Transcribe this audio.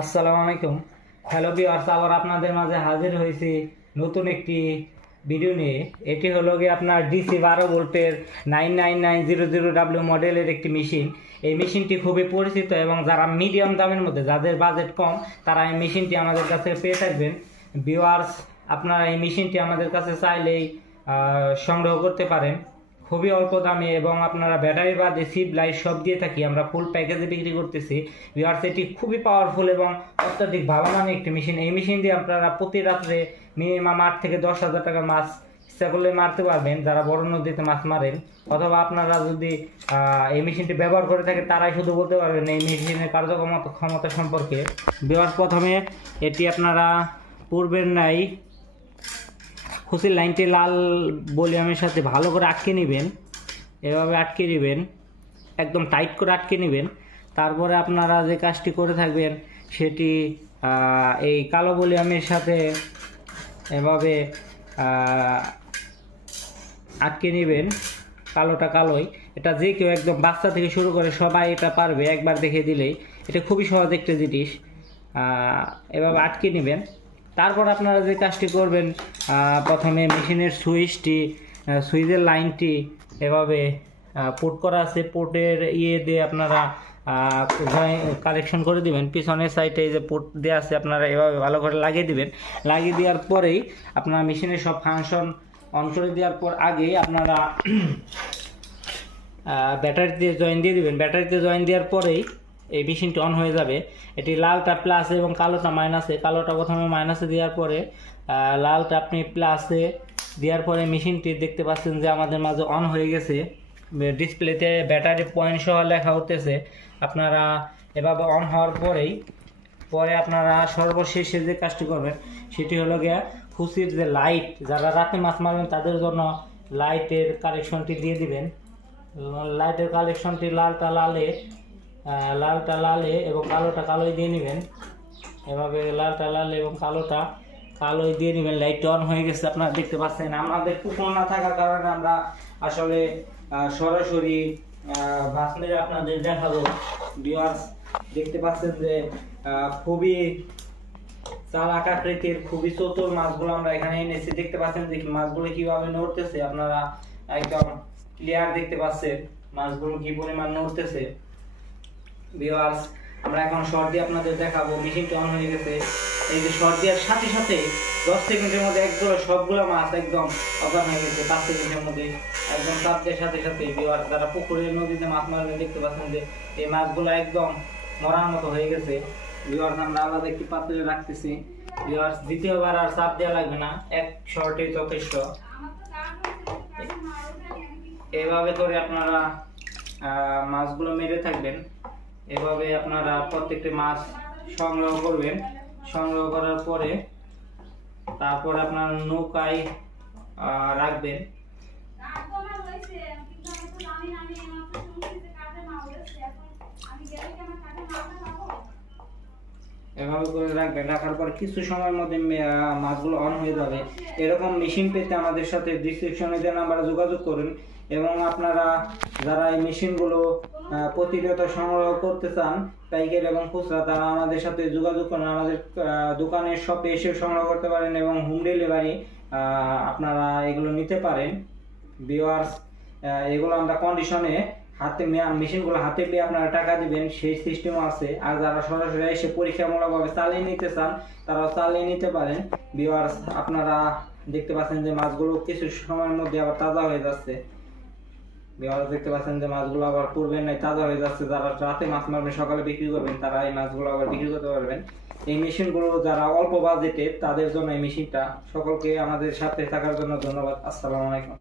আসসালামু আলাইকুম। Hello viewers, আবার আপনাদের মাঝে হাজির হয়েছি নতুন একটি ভিডিও নিয়ে। এটি হলো গিয়ে আপনার ডিসি 12 ভোল্টের 99900W মডেলের একটি মেশিন। এই মেশিনটি খুবই পরিচিত এবং যারা মিডিয়াম দামের মধ্যে, যাদের বাজেট কম, তারা এই মেশিনটি আমাদের কাছে পেয়ে থাকবেন। ভিউয়ার্স, আপনারা এই মেশিনটি আমাদের কাছে চাইলেই সংগ্রহ করতে পারেন খুবই অল্প দামে, এবং আপনারা ব্যাটারি বাদে সিপ লাইট সব দিয়ে থাকি, আমরা ফুল প্যাকেজে বিক্রি করতেছি। ভিউয়ার্স, এটি খুবই পাওয়ারফুল এবং অত্যাধিক ভালো মানের একটি মেশিন। এই মেশিন দিয়ে আপনারা প্রতি রাত্রে মিনিমাম 8 থেকে 10,000 টাকা মাছ ইচ্ছা করলে মারতে পারবেন, যারা বড় নদীতে মাছ মারেন। অথবা আপনারা যদি এই মেশিনটি ব্যবহার করে থাকেন, তারাই শুধু বলতে পারবেন এই মেশিনের কার্যক্ষমতা সম্পর্কে। ভিউয়ার্স, প্রথমে এটি আপনারা পূর্বের নাই খুশির লাইনটি লাল ভলিউমের সাথে ভালো করে আটকে নেবেন। এভাবে আটকে নেবেন, একদম টাইট করে আটকে নেবেন। তারপরে আপনারা যে কাজটি করে থাকবেন সেটি এই কালো ভলিউমের সাথে এভাবে আটকে নেবেন। কালোটা কালোই, এটা যে কেউ একদম বাচ্চা থেকে শুরু করে সবাই এটা পারবে, একবার দেখে দিলেই। এটা খুবই সহজ একটা জিনিস। এভাবে আটকে নেবেন। তারপর আপনারা যে কাজটি করবেন, প্রথমে মেশিনের সুইচের লাইনটি এভাবে পোর্ট করা আছে, পোর্টের দিয়ে আপনারা কালেকশন করে দিবেন। পিছনের সাইডে যে পোর্ট দেওয়া আছে আপনারা এভাবে ভালো করে লাগিয়ে দিবেন। লাগিয়ে দেওয়ার পরেই আপনারা মেশিনের সব ফাংশন অন করে দেওয়ার পর আগেই আপনারা ব্যাটারিতে জয়েন দিয়ে দিবেন। ব্যাটারিতে জয়েন দেওয়ার পরেই এই মেশিনটি অন হয়ে যাবে। এটি লালটা প্লাসে এবং কালোটা মাইনাসে। কালোটা প্রথমে মাইনাসে দেওয়ার পরে লালটা আপনি প্লাসে দেওয়ার পরে মেশিনটি দেখতে পাচ্ছেন যে আমাদের মাঝে অন হয়ে গেছে। ডিসপ্লেতে ব্যাটারি পয়েন্ট সহ লেখা হতেছে। আপনারা এভাবে অন হওয়ার পরে আপনারা সর্বশেষে যে কাজটি করবেন সেটি হলো গিয়া খুশির যে লাইট, যারা রাতে মাছ মারবেন তাদের জন্য লাইটের কালেকশনটি দিয়ে দিবেন। লাইটের কালেকশনটি লালটা লালে এবং কালোটা কালোই দিয়ে নেবেন। এভাবে লালটা লালে এবং কালোটা কালোই দিয়ে নেবেন। লাইট অন হয়ে গেছে, আপনারা দেখতে পাচ্ছেন। আমাদের কুপন না থাকার কারণে আমরা আসলে সরাসরি ভাসলে আপনাদের দেখাবো। ভিউয়ার্স, দেখতে পাচ্ছেন যে খুবই চালাক আকৃতির, খুবই চতুর মাছগুলো আমরা এখানে এনেছি। দেখতে পাচ্ছেন যে মাছগুলো কিভাবে নড়তেছে, আপনারা একদম ক্লিয়ার দেখতে পাচ্ছেন মাছগুলো কি পরিমাণ নড়তেছে। ভিউয়ার্স, আমরা এখন শর্ট দিয়ে আপনাদের দেখাবো। মেশিনটা অন হয়ে গেছে। এই যে শর্ট দেওয়ার সাথে সাথে 10 সেকেন্ডের মধ্যে সবগুলো মাছ একদম অজ্ঞান হয়ে গেছে। 5 সেকেন্ডের মধ্যে একদম চাপ দেওয়ার সাথে সাথে। ভিউয়ার্স, যারা পুকুরের নদীতে মাছ মারবে দেখতে পাচ্ছেন যে এই মাছগুলো একদম মরার মতো হয়ে গেছে। ভিউয়ার্স, আমরা আলাদা একটি পাত্রে রাখতেছি। ভিউয়ার্স, দ্বিতীয়বার আর চাপ দেওয়া লাগবে না, এক শর্টে যথেষ্ট। এভাবে করে আপনারা মাছগুলো মেরে থাকবেন। এভাবে আপনারা প্রত্যেকটি মাছ সংগ্রহ করবেন। সংগ্রহ করার পরে তারপর আপনার নৌকায় রাখবেন। এভাবে করে রাখবেন। রাখার পর কিছু সময়ের মধ্যে মাছগুলো অন হয়ে যাবে। এরকম মেশিন পেতে আমাদের সাথে ডিসক্রিপশনে দেওয়া নাম্বারে যোগাযোগ করুন। এবং আপনারা যারা এই মেশিনগুলো প্রতিনিয়ত সংগ্রহ করতে চান, পাইকারি এবং খুচরা, তারা আমাদের সাথে যোগাযোগ করুন। আমাদের দোকানের শপে এসে সংগ্রহ করতে পারেন এবং হোম ডেলিভারি আপনারা এগুলো নিতে পারেন। ভিউয়ার্স, এগুলো আমরা কন্ডিশনে মেশিনগুলো হাতে পেয়ে আপনারা টাকা দিবেন, সেই সিস্টেমও আছে। আর যারা সরাসরি এসে পরীক্ষামূলকভাবে চালিয়ে নিতে চান, তারাও চালিয়ে নিতে পারেন। ভিউয়ার্স, আপনারা দেখতে পাচ্ছেন যে মাছগুলো কিছু সময়ের মধ্যে আবার তাজা হয়ে যাচ্ছে। ভিউয়ার্স, দেখতে পাচ্ছেন যে মাছগুলো আবার পূর্বের নাই তাজা হয়ে যাচ্ছে। যারা রাতে মাছ মারবেন, সকালে বিক্রি করবেন, তারা এই মাছগুলো আবার বিক্রি করতে পারবেন। এই মেশিনগুলো যারা অল্প বাজেটে, তাদের জন্য এই মেশিনটা। সকলকে আমাদের সাথে থাকার জন্য ধন্যবাদ। আসসালামু আলাইকুম।